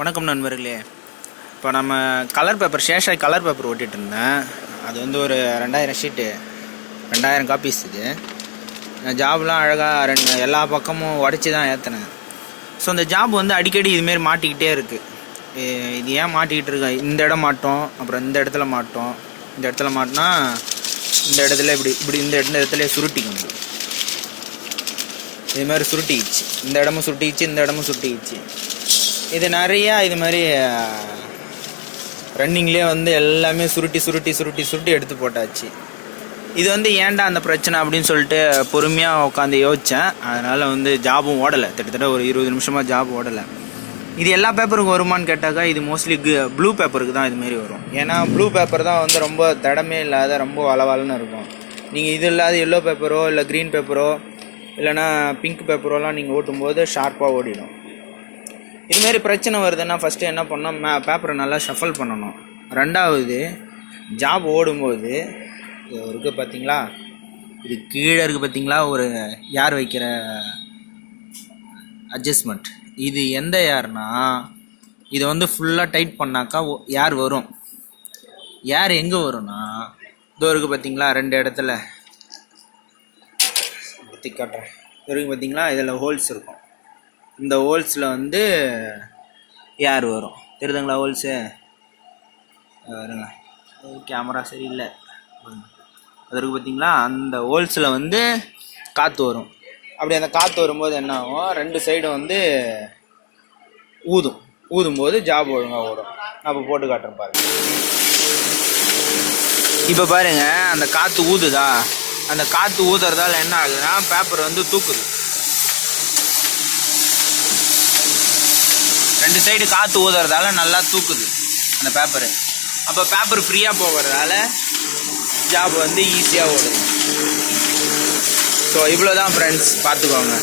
வணக்கம் நண்பர்களே. இப்போ நம்ம colour paper Seshasayee colour paper ஓட்டிகிட்டு இருந்தேன். அது வந்து ஒரு 2000 ஷீட்டு 2000 காப்பீஸ். இது ஜாப்லாம் அழகாக எல்லா பக்கமும் உடச்சி தான் ஏற்றினேன். ஸோ அந்த ஜாப் வந்து அடிக்கடி இதுமாரி மாட்டிக்கிட்டே இருக்குது. இது ஏன் மாட்டிக்கிட்டு இருக்கேன், இந்த இடம் மாட்டோம், அப்புறம் இந்த இடத்துல மாட்டோம், இந்த இடத்துல மாட்டினா இந்த இடத்துல இப்படி இந்த இடத்துல சுருட்டிக்கணும். இது மாதிரி சுருட்டிக்கிச்சு, இந்த இடமும் சுருட்டிக்கிச்சு, இந்த இடமும் சுருட்டிக்கிச்சு. இது நிறையா இது மாதிரி ரன்னிங்லேயே வந்து எல்லாமே சுருட்டி எடுத்து போட்டாச்சு. இது வந்து ஏன்டா அந்த பிரச்சனை அப்படின்னு சொல்லிட்டு பொறுமையாக உட்காந்து யோசித்தேன். அதனால் வந்து ஜாபும் ஓடலை. கிட்டத்தட்ட ஒரு 20 நிமிஷமாக ஜாப் ஓடலை. இது எல்லா பேப்பருக்கும் வருமானு கேட்டாக்கா இது மோஸ்ட்லி ப்ளூ பேப்பருக்கு தான் இதுமாரி வரும். ஏன்னா ப்ளூ பேப்பர் தான் வந்து ரொம்ப தடமே இல்லாத ரொம்ப வளவலன்னு இருக்கும். நீங்கள் இது இல்லாத எல்லோ பேப்பரோ இல்லை க்ரீன் பேப்பரோ இல்லைனா பிங்க் பேப்பரோலாம் நீங்கள் ஓட்டும்போது ஷார்ப்பாக ஓடிடும். இதுமாரி பிரச்சனை வருதுன்னா ஃபஸ்ட்டு என்ன பண்ணோம், பேப்பரை நல்லா ஷஃபல் பண்ணணும். ரெண்டாவது, ஜாப் ஓடும்போது இது இருக்குது பார்த்தீங்களா, இது கீழே இருக்குது பார்த்தீங்களா, ஒரு ஏர் வைக்கிற அட்ஜஸ்ட்மெண்ட். இது எந்த ஏர்னா, இதை வந்து ஃபுல்லாக டைட் பண்ணாக்கா ஏர் வரும். ஏர் எங்கே வரும்னா, இதோ இருக்குது பார்த்தீங்களா 2 இடத்துல பற்றி காட்டுறேன். இருக்குது பார்த்தீங்களா, இதில் ஹோல்ஸ் இருக்கும். இந்த ஹோல்ஸில் வந்து ஏர் வரும். தெரியுதுங்களா ஹோல்ஸு? வருங்க, கேமரா சரியில்லை. அது இருக்குது பார்த்தீங்களா, அந்த ஹோல்ஸில் வந்து காற்று வரும். அப்படி அந்த காற்று வரும்போது என்ன ஆகும், 2 சைடும் வந்து ஊதும்போது ஜாப் ஒழுங்காக ஓடும். அப்போ போட்டு காட்டுறேன் பாருங்க. இப்போ பாருங்க, அந்த காற்று ஊதுதா, அந்த காற்று ஊதுறதால என்ன ஆகுதுன்னா பேப்பர் வந்து தூக்குது. 2 சைடு காற்று ஊதுறதால நல்லா தூக்குது அந்த பேப்பரு. அப்போ பேப்பர் ஃப்ரீயாக போகிறதால ஜாப் வந்து ஈஸியாக ஓடுது. ஸோ இவ்வளோ தான் ஃப்ரெண்ட்ஸ், பார்த்துக்கோங்க.